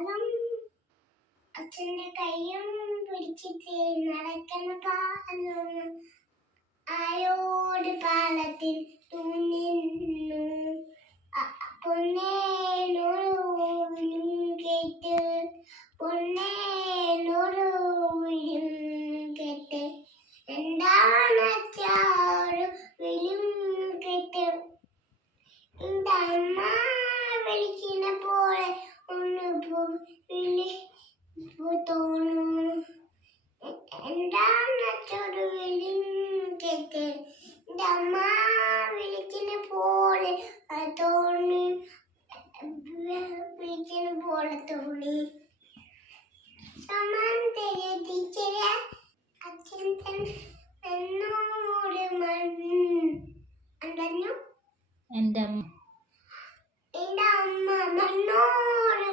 പാകം അച്ഛന്റെ കൈയും പിടിച്ചിട്ട് നടക്കുന്ന പാലൊന്ന് ആയോട് പാലത്തിൽ തൂങ്ങിന്നു പൊന്നേനൊരു കേട്ട് പൊന്നേനൊരു കേട്ട് എന്താണൊരു വിളിയും കേട്ട് എന്റെ അമ്മ വിളിക്കുന്ന പോലെ ഒന്ന് തോന്നുന്നു എന്താണൊരു വിളിയും കേട്ട് എന്റെ അമ്മ വിളിക്കുന്ന പോലെ തോന്നി വിളിക്കുന്ന പോലെ തോന്നി ടീച്ചറെ അച്ഛൻ എന്നോട് പറഞ്ഞു എൻ്റെ അമ്മ മണ്ണോട്